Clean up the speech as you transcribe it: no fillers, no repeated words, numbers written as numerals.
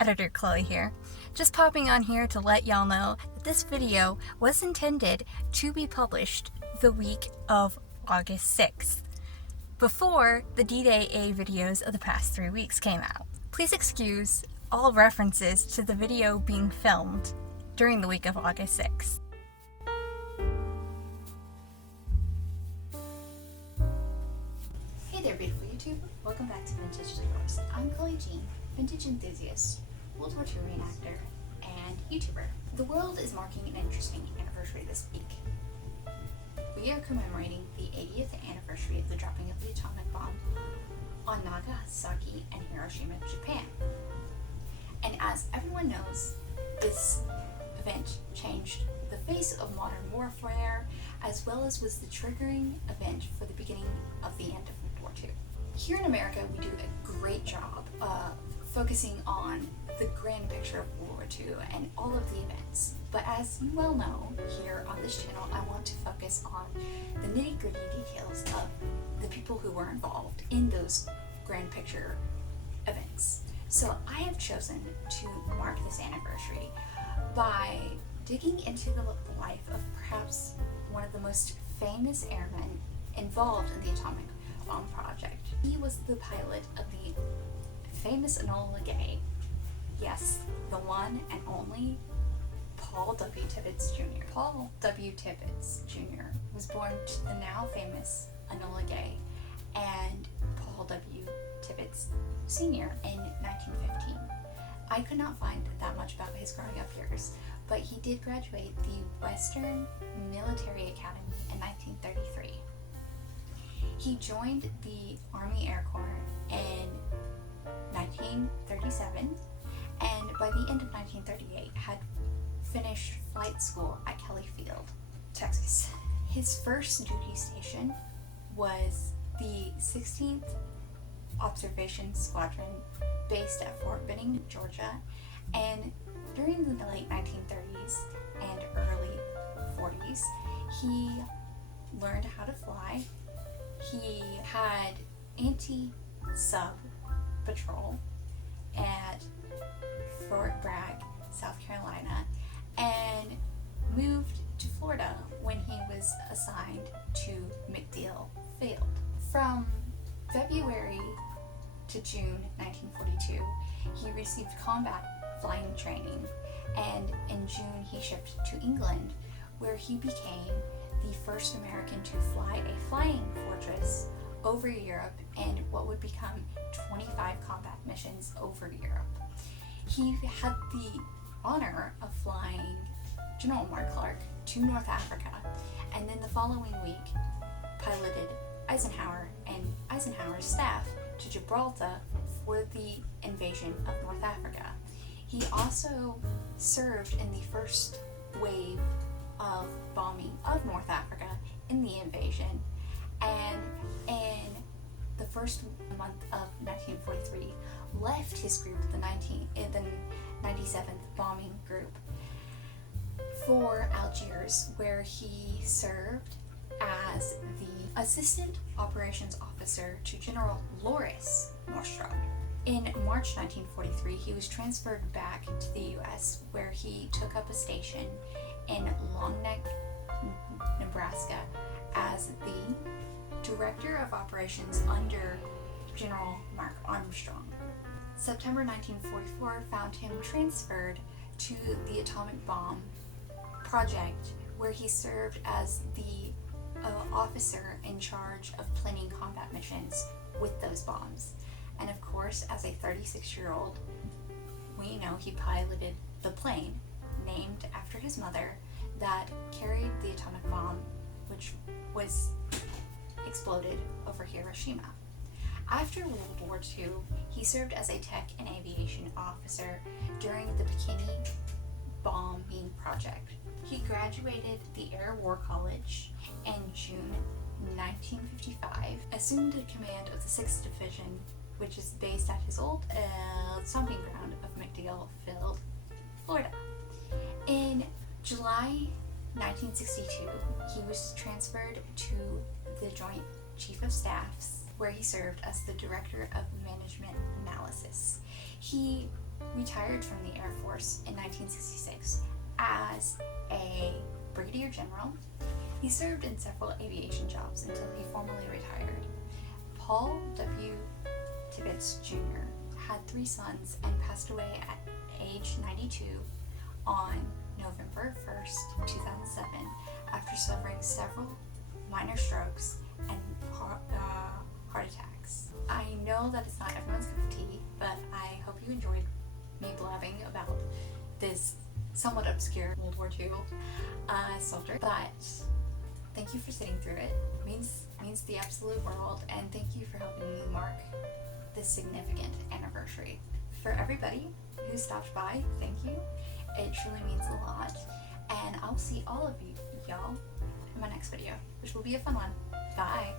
Editor Chloe here. Just popping on here to let y'all know that this video was intended to be published the week of August 6th, before the D-Day A videos of the past 3 weeks came out. Please excuse all references to the video being filmed during the week of August 6th. Hey there, beautiful YouTube. Welcome back to Vintage Divorce. I'm Chloe Jean, vintage enthusiast, World War II reenactor, and YouTuber. The world is marking an interesting anniversary this week. We are commemorating the 80th anniversary of the dropping of the atomic bomb on Nagasaki and Hiroshima, Japan. And as everyone knows, this event changed the face of modern warfare, as well as was the triggering event for the beginning of the end of World War II. Here in America, we do a great job of focusing on the grand picture of World War II and all of the events. But as you well know, here on this channel, I want to focus on the nitty-gritty details of the people who were involved in those grand picture events. So I have chosen to mark this anniversary by digging into the life of perhaps one of the most famous airmen involved in the atomic bomb project. He was the pilot of the famous Enola Gay, yes, the one and only Paul W. Tibbets Jr. Paul W. Tibbets Jr. was born to the now famous Enola Gay and Paul W. Tibbets Sr. in 1915. I could not find that much about his growing up years, but he did graduate the Western Military Academy in 1933. He joined the Army Air Corps in 1937, and by the end of 1938 had finished flight school at Kelly Field, Texas. His first duty station was the 16th Observation Squadron based at Fort Benning, Georgia, and during the late 1930s and early 40s, he learned how to fly. He had anti-sub patrol at Fort Bragg, South Carolina, and moved to Florida when he was assigned to MacDill Field. From February to June 1942, he received combat flying training, and in June he shipped to England, where he became the first American to fly a flying fortress over Europe and what would become 25 combat missions over Europe. He had the honor of flying General Mark Clark to North Africa, and then the following week piloted Eisenhower and Eisenhower's staff to Gibraltar for the invasion of North Africa. He also served in the first wave of bombing of North Africa in the invasion, and in the first month of 1943 left his group, the 97th Bombing Group, for Algiers, where he served as the Assistant Operations Officer to General Loris Norstrom. In March 1943, he was transferred back to the U.S., where he took up a station in Long Neck, Nebraska, as the Director of Operations under General Mark Armstrong. September 1944 found him transferred to the atomic bomb project, where he served as the officer in charge of planning combat missions with those bombs. And of course, as a 36-year-old, we know he piloted the plane named after his mother that carried the atomic bomb, which was exploded over Hiroshima. After World War II, he served as a tech and aviation officer during the Bikini bombing project. He graduated the Air War College in June 1955, assumed command of the 6th Division, which is based at his old stomping ground of MacDill Field, Florida. In July 1962, he was transferred to the Joint Chief of Staffs, where he served as the Director of Management Analysis. He retired from the Air Force in 1966 as a brigadier general. He served in several aviation jobs until he formally retired. Paul W. Tibbets Jr. had 3 sons and passed away at age 92 on November 1st, 2007, after suffering several minor strokes and heart attacks. I know that it's not everyone's cup of tea, but I hope you enjoyed me blabbing about this somewhat obscure World War II soldier. But thank you for sitting through it. It means the absolute world, and thank you for helping me mark this significant anniversary. For everybody who stopped by, thank you. It truly means a lot, and I'll see all of y'all in my next video, which will be a fun one. Bye!